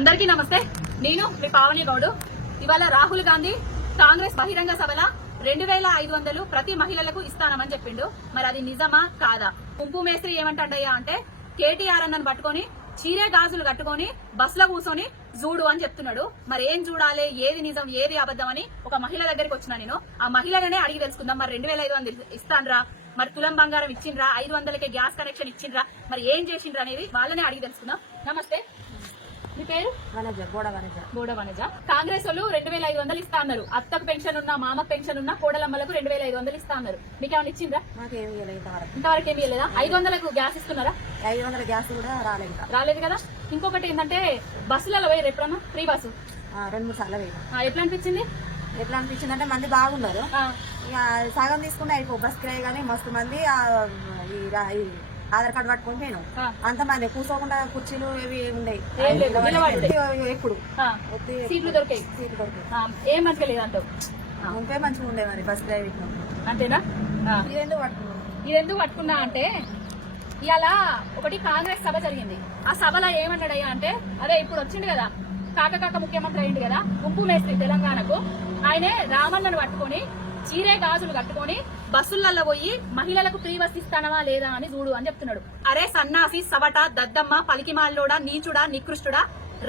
అందరికీ నమస్తే. నేను మీ పావని గౌడు. ఇవాళ రాహుల్ గాంధీ కాంగ్రెస్ బహిరంగ సభల రెండు వేల ఐదు వందలు ప్రతి మహిళలకు ఇస్తానమని చెప్పిండు. మరి అది నిజమా కాదా? కుంపు మేస్త్రి ఏమంటాడయ్యా అంటే కేటీఆర్ అన్నను పట్టుకొని చీరే గాజులు కట్టుకొని బస్సులో కూర్చొని చూడు అని చెప్తున్నాడు. మరి ఏం చూడాలి? ఏది నిజం? ఏది అబద్ధం అని ఒక మహిళ దగ్గరికి వచ్చిన నేను. ఆ మహిళలనే అడిగి తెలుసుకుందాం. మరి రెండు వేల ఐదు వందలు ఇస్తాన్రా మరి తులం బంగారం ఇచ్చిండ్రా? ఐదు వందలకే గ్యాస్ కనెక్షన్ ఇచ్చిండ్రా? మరి ఏం చేసిండ్రా అనేది వాళ్ళనే అడిగి తెలుసుకుందాం. నమస్తే. మీ పేరు? వనజ గోడ వనజ. గోడ వనజ. కాంగ్రెస్ వాళ్ళు రెండు వేల ఐదు వందలు ఇస్తా అన్నారు. అత్తకు పెన్షన్ ఉన్నా మామకు పెన్షన్ ఉన్నా కోడలమ్మలకు రెండు వేల ఐదు వందలు ఇస్తా అన్నారు. మీకు ఏమైనా ఇచ్చిందా మాకేమి ఇవ్వలేదు ఇంతవరకు. ఇంతవరకు ఏమి లేదా ఐదు వందలకు గ్యాస్ ఇస్తున్నారా? ఐదు వందల గ్యాస్ కూడా రాలేదు రాలేదు కదా? ఇంకొకటి ఏంటంటే బస్సులలో పోయారు ఎప్పుడన్నా? Free bus? రెండు మూడు సార్లు ఆ, ఎట్లా అనిపించింది? ఎట్లా అనిపించింది అంటే మంది బాగున్నారు. సగం తీసుకుంటే అయిపో బస్ కిరాయి కానీ మస్తు మంది ఆధార్ కార్డు పట్టుకొని పోయినాం ఆ, అంతమంది కూర్చోకుండా కుర్చీలు ఇవి లేదు, నిలబడి. ఎప్పుడు? సీట్లు దొరికాయి. సీట్లు దొరికాయి. ఏం మంచిగా లేదంటావు ముంపే మంచిగా ఉండే మరి బస్ పెట్టినాం అంతేనా? ఆ. ఇది ఎందుకు పట్టుకున్నాం ఇది ఎందుకు పట్టుకున్నా అంటే ఇవాళ ఒకటి కాంగ్రెస్ సభ జరిగింది. ఆ సభలో ఏమన్నాడయ్యా అంటే అదే ఇప్పుడు వచ్చింది కదా కాక కాక ముఖ్యమంత్రి అయింది కదా ఉప్పు మేస్త్రి తెలంగాణకు ఆయనే రామన్నను పట్టుకొని చీరే గాజులు కట్టుకొని బస్సులలో పోయి మహిళలకు ఫ్రీ బస్ ఇస్తానవా లేదా అని చూడు అని చెప్తున్నాడు. అరే సన్నాసి సవట దద్దమ్మ పలికిమాల్లోడా నీచుడా నికృష్టుడా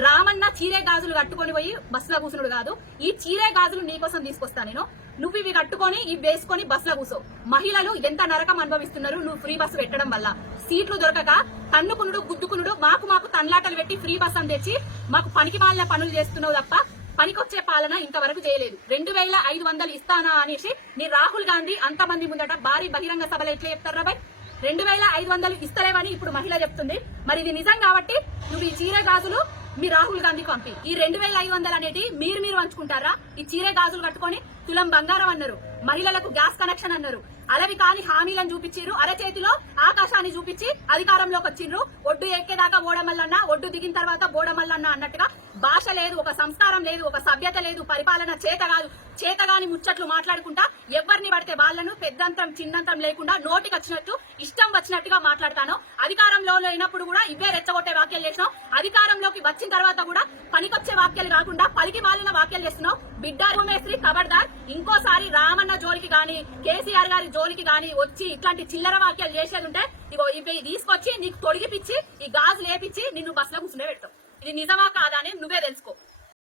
రామన్న చీరే గాజులు కట్టుకొని పోయి బస్సులో కూర్చున్నాడు కాదు. ఈ చీరే గాజులు నీకోసం తీసుకొస్తా నేను. నువ్వు ఇవి కట్టుకొని ఇవి వేసుకొని బస్సులో కూర్చో మహిళలు ఎంత నరకం అనుభవిస్తున్నారు నువ్వు ఫ్రీ బస్సు పెట్టడం వల్ల. సీట్లు దొరకక తన్నుకునుడు గుద్దుకునుడు మాకు మాకు తన్లాటలు పెట్టి ఫ్రీ బస్ అని తెచ్చి మాకు పనికి మాలిన పనులు చేస్తున్నావు తప్ప పనికొచ్చే పాలన ఇంతవరకు చేయలేదు. రెండు వేల ఐదు వందలు ఇస్తానా అనేసి నీ రాహుల్ గాంధీ అంతమంది ముందట భారీ బహిరంగ సభలు ఎట్లా చెప్తారా బాయ్ రెండు వేల ఐదు వందలు ఇస్తలేవని ఇప్పుడు మహిళ చెప్తుంది. మరి ఇది నిజం కాబట్టి నువ్వు ఈ చీర గాజులు మీ రాహుల్ గాంధీకి పంపి. ఈ రెండు వేల ఐదు వందలు అనేది మీరు మీరు పంచుకుంటారా? ఈ చీర గాజులు కట్టుకొని తులం బంగారం అన్నారు. మహిళలకు గ్యాస్ కనెక్షన్ అన్నారు. అలవి కాని హామీలను చూపించారు అరచేతిలో ఆకాశాన్ని చూపించి అధికారంలోకి వచ్చిండ్రు ఒడ్డు ఎక్కేదాకా ఓడమల్లన్న ఒడ్డు దిగిన తర్వాత బోడమల్లన్న అన్నట్టుగా భాష లేదు ఒక సంస్కారం లేదు ఒక సభ్యత లేదు పరిపాలన చేత కాదు చేతగాని ముచ్చట్లు మాట్లాడుకుంటా ఎవరిని పడితే వాళ్ళను పెద్దంతం చిన్నంతం లేకుండా నోటికి వచ్చినట్టు ఇష్టం వచ్చినట్టుగా మాట్లాడతాను. అధికారంలో లేనప్పుడు కూడా ఇవే రెచ్చగొట్టే వాక్యాలు చేసినావు అధికారంలోకి వచ్చిన తర్వాత కూడా పనికొచ్చే వాక్యాలు కాకుండా పలికి మాలిన వాక్యాలు చేస్తున్నావు బిడ్డ భూమేశ్వరి కబర్దార్. ఇంకోసారి రామన్న జోలికి గాని కేసీఆర్ గారి జోలికి గాని వచ్చి ఇట్లాంటి చిల్లర వాక్యాలు చేసేది ఉంటే ఇగో ఇవి తీసుకొచ్చి నీకు తొడిగిపిచ్చి ఈ గాజు లేపించి నిన్ను బస్సులో కూర్చునే పెడతావు ఇది నిజమా కాదా అని నువ్వే తెలుసుకో.